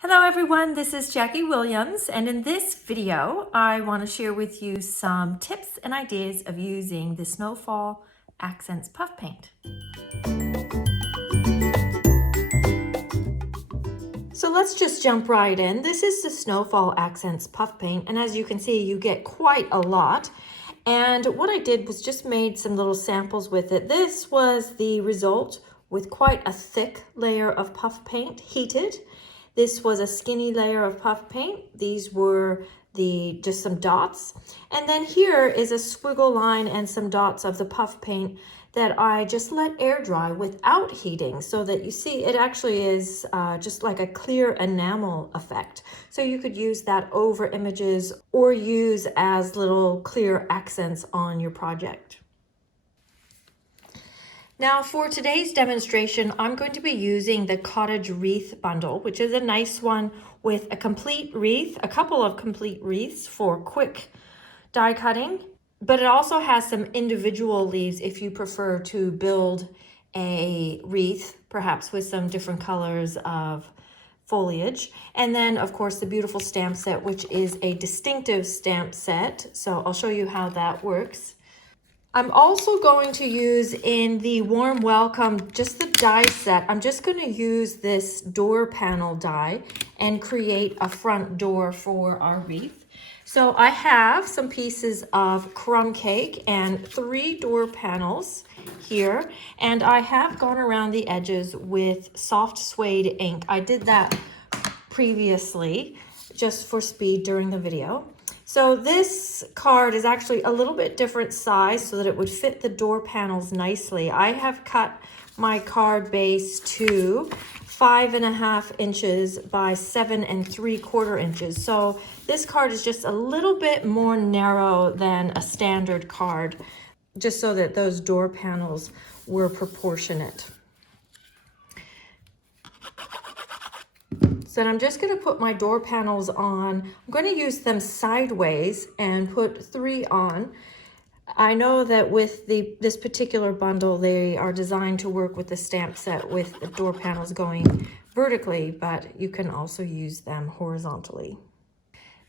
Hello everyone, this is Jackie Williams, and in this video I want to share with you some tips and ideas of using the Snowfall Accents Puff Paint. So let's just jump right in. This is the Snowfall Accents Puff Paint, and as you can see you get quite a lot. And what I did was just made some little samples with it. This was the result with quite a thick layer of puff paint heated. This was a skinny layer of puff paint. These were just some dots. And then here is a squiggle line and some dots of the puff paint that I just let air dry without heating, so that you see it actually is just like a clear enamel effect. So you could use that over images or use as little clear accents on your project. Now for today's demonstration, I'm going to be using the Cottage Wreath bundle, which is a nice one with a complete wreath, a couple of complete wreaths for quick die cutting, but it also has some individual leaves if you prefer to build a wreath, perhaps with some different colors of foliage. And then of course the beautiful stamp set, which is a distinctive stamp set. So I'll show you how that works. I'm also going to use in the warm welcome, just the die set. I'm just going to use this door panel die and create a front door for our wreath. So I have some pieces of crumb cake and 3 door panels here, and I have gone around the edges with soft suede ink. I did that previously just for speed during the video. So this card is actually a little bit different size so that it would fit the door panels nicely. I have cut my card base to 5.5 inches by 7 3/4 inches. So this card is just a little bit more narrow than a standard card, just so that those door panels were proportionate. So I'm just going to put my door panels on. I'm going to use them sideways and put 3 on. I know that with this particular bundle, they are designed to work with the stamp set with the door panels going vertically, but you can also use them horizontally.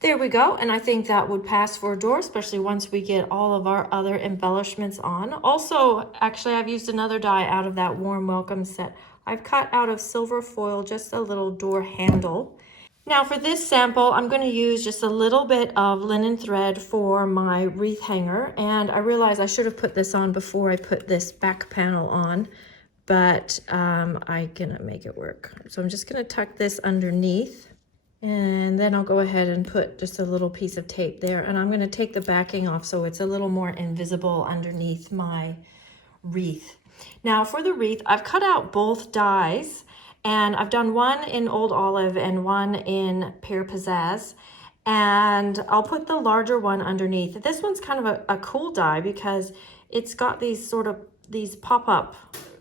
There we go, and I think that would pass for a door, especially once we get all of our other embellishments on. Also, actually, I've used another die out of that warm welcome set. I've cut out of silver foil just a little door handle. Now for this sample, I'm going to use just a little bit of linen thread for my wreath hanger, and I realize I should have put this on before I put this back panel on, but I'm gonna make it work. So I'm just going to tuck this underneath, and then I'll go ahead and put just a little piece of tape there, and I'm going to take the backing off so it's a little more invisible underneath my wreath. Now for the wreath, I've cut out both dies, and I've done one in Old Olive and one in Pear Pizzazz, and I'll put the larger one underneath. This one's kind of a cool die because it's got these these pop-up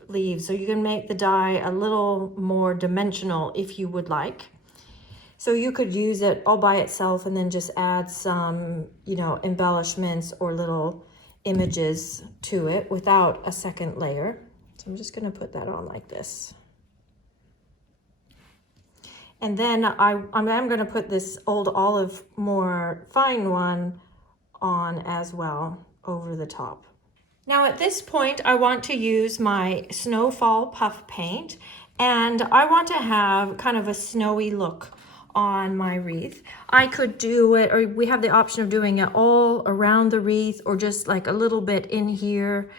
leaves, so you can make the die a little more dimensional if you would like. So you could use it all by itself and then just add some, embellishments or little images to it without a second layer. So I'm just going to put that on like this. And then I'm going to put this Old Olive more fine one on as well over the top. Now at this point, I want to use my Snowfall Puff Paint, and I want to have kind of a snowy look on my wreath. I could do it, or we have the option of doing it all around the wreath or just like a little bit in here.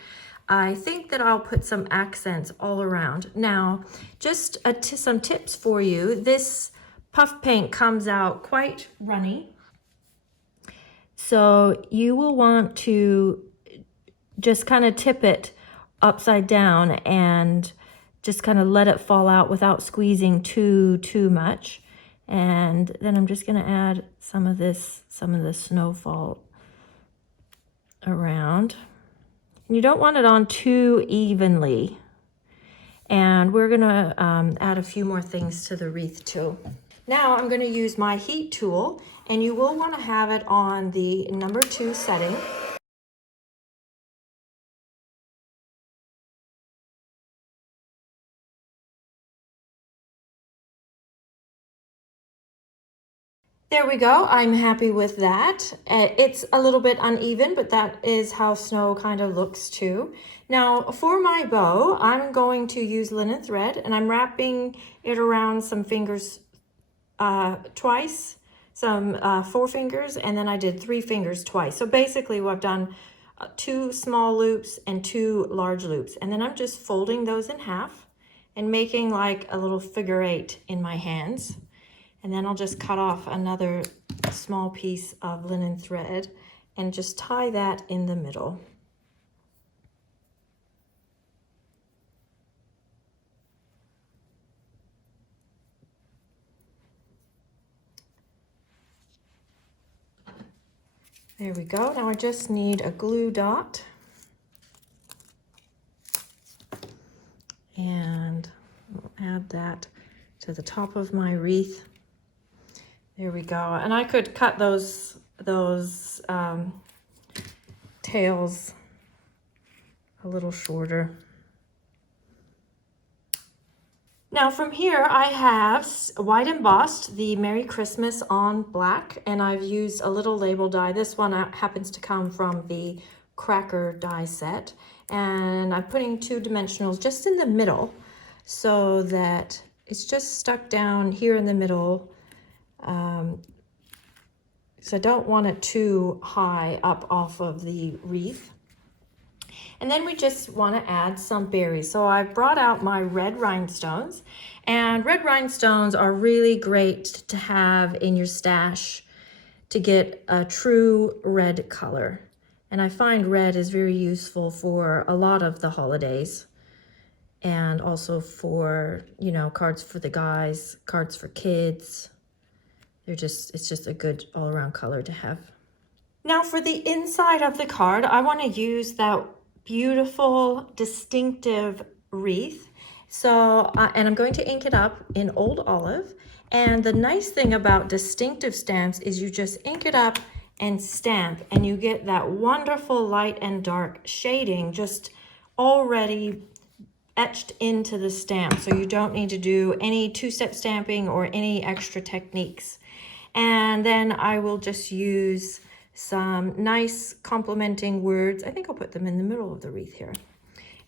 I think that I'll put some accents all around. Now, just some tips for you. This puff paint comes out quite runny, so you will want to just kind of tip it upside down and just kind of let it fall out without squeezing too much. And then I'm just going to add some of the snowfall around. And you don't want it on too evenly. And we're going to add a few more things to the wreath too. Now I'm going to use my heat tool, and you will want to have it on the number 2 setting. There we go. I'm happy with that. It's a little bit uneven, but that is how snow kind of looks too. Now for my bow, I'm going to use linen thread, and I'm wrapping it around some fingers twice, some 4 fingers, and then I did 3 fingers twice. So basically what I've done, 2 small loops and 2 large loops, and then I'm just folding those in half and making like a little figure 8 in my hands. And then I'll just cut off another small piece of linen thread and just tie that in the middle. There we go. Now I just need a glue dot. And I'll add that to the top of my wreath. There we go. And I could cut those tails a little shorter. Now from here I have white embossed the Merry Christmas on black, and I've used a little label die. This one happens to come from the cracker die set, and I'm putting 2 dimensionals just in the middle so that it's just stuck down here in the middle. So I don't want it too high up off of the wreath. And then we just want to add some berries. So I've brought out my red rhinestones, and red rhinestones are really great to have in your stash to get a true red color. And I find red is very useful for a lot of the holidays, and also for, you know, cards for the guys, cards for kids. It's just a good all-around color to have. Now for the inside of the card, I want to use that beautiful, distinctive wreath. So, and I'm going to ink it up in Old Olive. And the nice thing about distinctive stamps is you just ink it up and stamp, and you get that wonderful light and dark shading just already etched into the stamp. So you don't need to do any 2-step stamping or any extra techniques. And then I will just use some nice complementing words. I think I'll put them in the middle of the wreath here.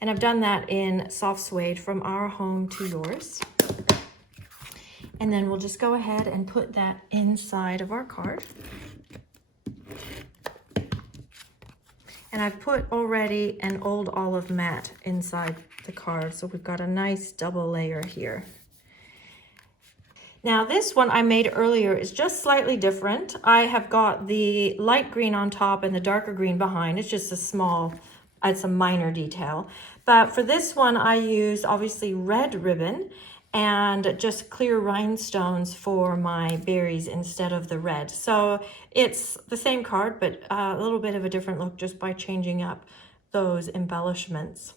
And I've done that in soft suede, from our home to yours. And then we'll just go ahead and put that inside of our card. And I've put already an Old Olive matte inside the card, so we've got a nice double layer here. Now this one I made earlier is just slightly different. I have got the light green on top and the darker green behind. It's just it's a minor detail. But for this one I used obviously red ribbon and just clear rhinestones for my berries instead of the red. So it's the same card, but a little bit of a different look just by changing up those embellishments.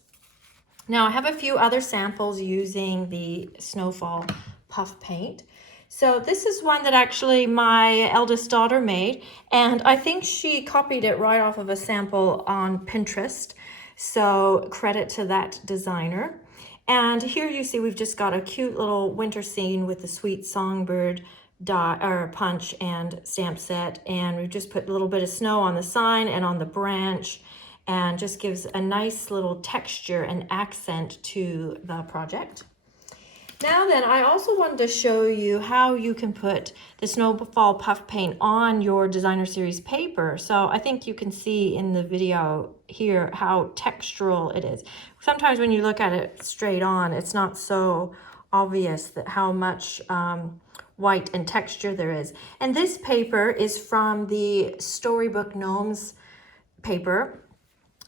Now I have a few other samples using the Snowfall Puff Paint. So this is one that actually my eldest daughter made, and I think she copied it right off of a sample on Pinterest. So credit to that designer. And here you see we've just got a cute little winter scene with the sweet songbird punch and stamp set, and we've just put a little bit of snow on the sign and on the branch, and just gives a nice little texture and accent to the project. Now then, I also wanted to show you how you can put the Snowfall Puff Paint on your designer series paper. So I think you can see in the video here how textural it is. Sometimes when you look at it straight on, it's not so obvious that how much white and texture there is. And this paper is from the Storybook Gnomes paper.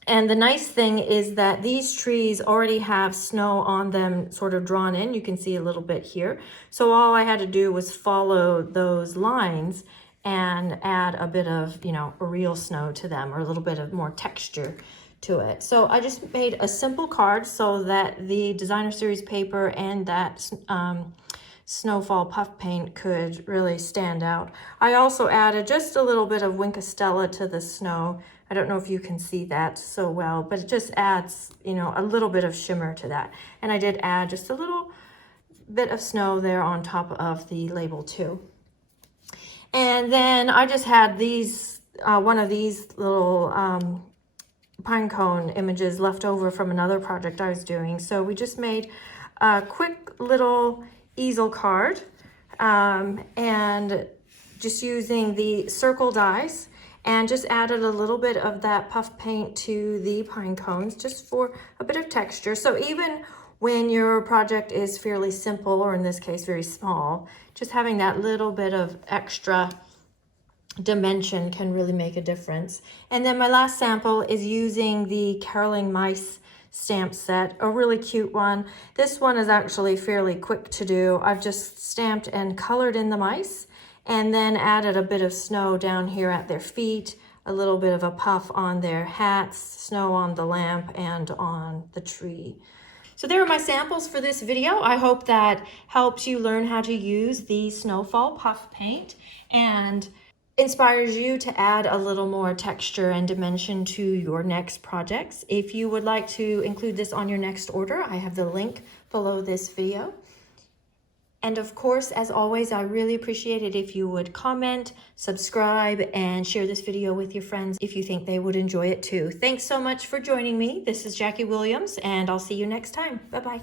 And the nice thing is that these trees already have snow on them sort of drawn in. You can see a little bit here. So all I had to do was follow those lines and add a bit of, you know, real snow to them, or a little bit of more texture to it. So I just made a simple card so that the designer series paper and that Snowfall Puff Paint could really stand out. I also added just a little bit of Winkostella to the snow. I don't know if you can see that so well, but it just adds, you know, a little bit of shimmer to that. And I did add just a little bit of snow there on top of the label too. And then I just had these, one of these little pine cone images left over from another project I was doing. So we just made a quick little easel card, and just using the circle dies, and just added a little bit of that puff paint to the pine cones just for a bit of texture. So even when your project is fairly simple, or in this case very small, just having that little bit of extra dimension can really make a difference. And then my last sample is using the caroling mice stamp set, a really cute one. This one is actually fairly quick to do. I've just stamped and colored in the mice, and then added a bit of snow down here at their feet, a little bit of a puff on their hats, snow on the lamp and on the tree. So there are my samples for this video. I hope that helps you learn how to use the Snowfall Puff Paint and inspires you to add a little more texture and dimension to your next projects. If you would like to include this on your next order, I have the link below this video. And of course, as always, I really appreciate it if you would comment, subscribe, and share this video with your friends if you think they would enjoy it too. Thanks so much for joining me. This is Jackie Williams, and I'll see you next time. Bye-bye.